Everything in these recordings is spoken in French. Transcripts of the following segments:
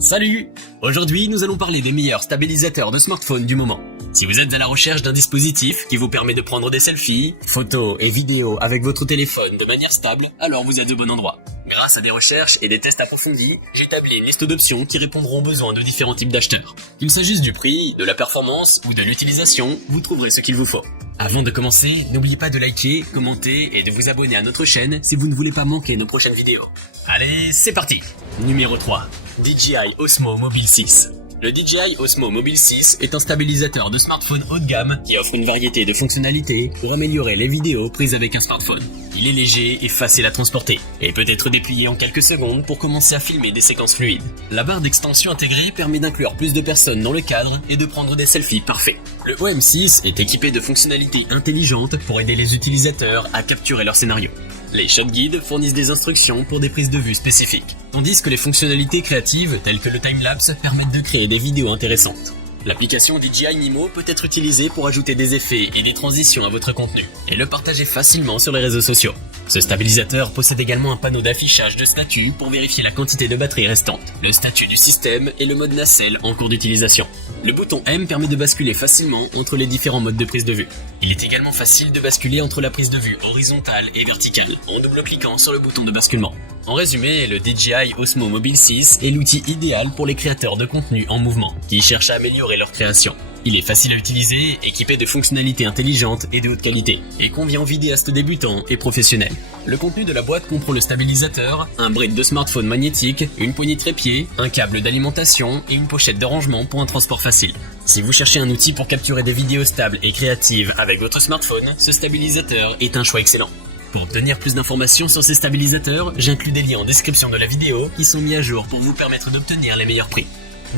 Salut! Aujourd'hui, nous allons parler des meilleurs stabilisateurs de smartphone du moment. Si vous êtes à la recherche d'un dispositif qui vous permet de prendre des selfies, photos et vidéos avec votre téléphone de manière stable, alors vous êtes au bon endroit. Grâce à des recherches et des tests approfondis, j'ai établi une liste d'options qui répondront aux besoins de différents types d'acheteurs. Qu'il s'agisse du prix, de la performance ou de l'utilisation, vous trouverez ce qu'il vous faut. Avant de commencer, n'oubliez pas de liker, commenter et de vous abonner à notre chaîne si vous ne voulez pas manquer nos prochaines vidéos. Allez, c'est parti! Numéro 3. DJI Osmo Mobile 6. Le DJI Osmo Mobile 6 est un stabilisateur de smartphone haut de gamme qui offre une variété de fonctionnalités pour améliorer les vidéos prises avec un smartphone. Il est léger et facile à transporter et peut être déplié en quelques secondes pour commencer à filmer des séquences fluides. La barre d'extension intégrée permet d'inclure plus de personnes dans le cadre et de prendre des selfies parfaits. Le OM6 est équipé de fonctionnalités intelligentes pour aider les utilisateurs à capturer leur scénario. Les shot guides fournissent des instructions pour des prises de vue spécifiques, tandis que les fonctionnalités créatives telles que le timelapse permettent de créer des vidéos intéressantes. L'application DJI Mimo peut être utilisée pour ajouter des effets et des transitions à votre contenu, et le partager facilement sur les réseaux sociaux. Ce stabilisateur possède également un panneau d'affichage de statut pour vérifier la quantité de batterie restante, le statut du système et le mode nacelle en cours d'utilisation. Le bouton M permet de basculer facilement entre les différents modes de prise de vue. Il est également facile de basculer entre la prise de vue horizontale et verticale en double-cliquant sur le bouton de basculement. En résumé, le DJI Osmo Mobile 6 est l'outil idéal pour les créateurs de contenu en mouvement qui cherchent à améliorer leur création. Il est facile à utiliser, équipé de fonctionnalités intelligentes et de haute qualité, et convient aux vidéastes débutants et professionnels. Le contenu de la boîte comprend le stabilisateur, un brick de smartphone magnétique, une poignée trépied, un câble d'alimentation et une pochette de rangement pour un transport facile. Si vous cherchez un outil pour capturer des vidéos stables et créatives avec votre smartphone, ce stabilisateur est un choix excellent. Pour obtenir plus d'informations sur ces stabilisateurs, j'inclus des liens en description de la vidéo qui sont mis à jour pour vous permettre d'obtenir les meilleurs prix.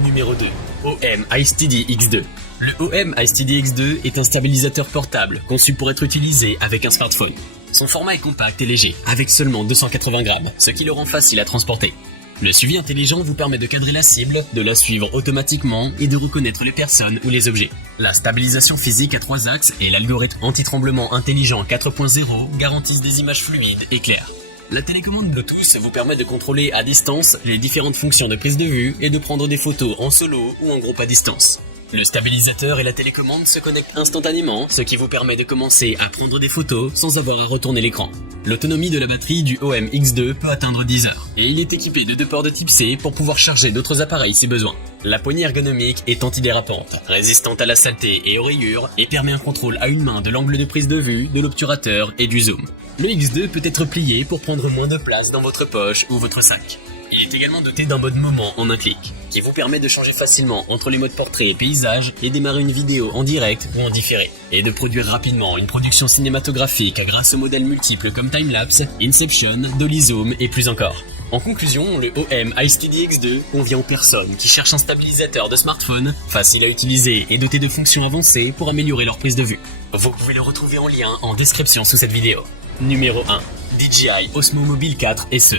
Numéro 2. OM iSteady X2. Le OM iSteady X2 est un stabilisateur portable conçu pour être utilisé avec un smartphone. Son format est compact et léger, avec seulement 280 grammes, ce qui le rend facile à transporter. Le suivi intelligent vous permet de cadrer la cible, de la suivre automatiquement et de reconnaître les personnes ou les objets. La stabilisation physique à 3 axes et l'algorithme anti-tremblement intelligent 4.0 garantissent des images fluides et claires. La télécommande Bluetooth vous permet de contrôler à distance les différentes fonctions de prise de vue et de prendre des photos en solo ou en groupe à distance. Le stabilisateur et la télécommande se connectent instantanément, ce qui vous permet de commencer à prendre des photos sans avoir à retourner l'écran. L'autonomie de la batterie du OM X2 peut atteindre 10 heures, et il est équipé de 2 ports de type C pour pouvoir charger d'autres appareils si besoin. La poignée ergonomique est antidérapante, résistante à la saleté et aux rayures, et permet un contrôle à une main de l'angle de prise de vue, de l'obturateur et du zoom. Le X2 peut être plié pour prendre moins de place dans votre poche ou votre sac. Il est également doté d'un mode moment en un clic, qui vous permet de changer facilement entre les modes portrait et paysage et démarrer une vidéo en direct ou en différé, et de produire rapidement une production cinématographique grâce aux modèles multiples comme Timelapse, Inception, Dolly Zoom et plus encore. En conclusion, le OM iSteady X2 convient aux personnes qui cherchent un stabilisateur de smartphone facile à utiliser et doté de fonctions avancées pour améliorer leur prise de vue. Vous pouvez le retrouver en lien en description sous cette vidéo. Numéro 1. DJI Osmo Mobile 4 SE.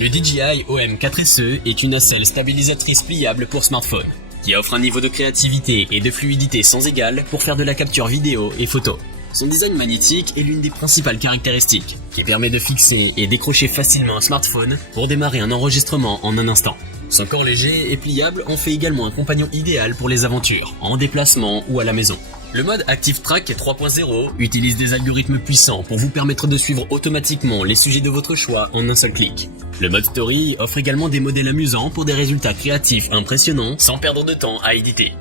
Le DJI OM4 SE est une nacelle stabilisatrice pliable pour smartphone, qui offre un niveau de créativité et de fluidité sans égal pour faire de la capture vidéo et photo. Son design magnétique est l'une des principales caractéristiques, qui permet de fixer et décrocher facilement un smartphone pour démarrer un enregistrement en un instant. Son corps léger et pliable en fait également un compagnon idéal pour les aventures, en déplacement ou à la maison. Le mode Active Track 3.0 utilise des algorithmes puissants pour vous permettre de suivre automatiquement les sujets de votre choix en un seul clic. Le mode Story offre également des modèles amusants pour des résultats créatifs impressionnants sans perdre de temps à éditer.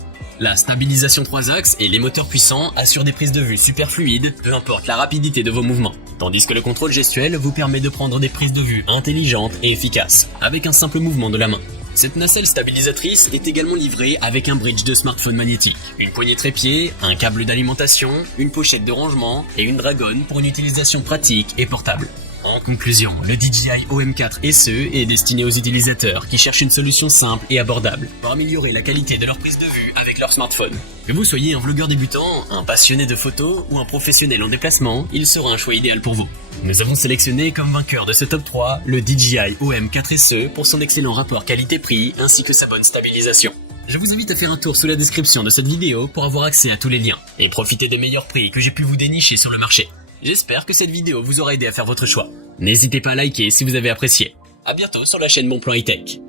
La stabilisation 3 axes et les moteurs puissants assurent des prises de vue super fluides, peu importe la rapidité de vos mouvements. Tandis que le contrôle gestuel vous permet de prendre des prises de vue intelligentes et efficaces, avec un simple mouvement de la main. Cette nacelle stabilisatrice est également livrée avec un bridge de smartphone magnétique, une poignée trépied, un câble d'alimentation, une pochette de rangement et une dragonne pour une utilisation pratique et portable. En conclusion, le DJI OM4 SE est destiné aux utilisateurs qui cherchent une solution simple et abordable pour améliorer la qualité de leur prise de vue avec leur smartphone. Que vous soyez un vlogueur débutant, un passionné de photos ou un professionnel en déplacement, il sera un choix idéal pour vous. Nous avons sélectionné comme vainqueur de ce top 3 le DJI OM4 SE pour son excellent rapport qualité-prix ainsi que sa bonne stabilisation. Je vous invite à faire un tour sous la description de cette vidéo pour avoir accès à tous les liens et profiter des meilleurs prix que j'ai pu vous dénicher sur le marché. J'espère que cette vidéo vous aura aidé à faire votre choix. N'hésitez pas à liker si vous avez apprécié. À bientôt sur la chaîne Bon Plan High Tech.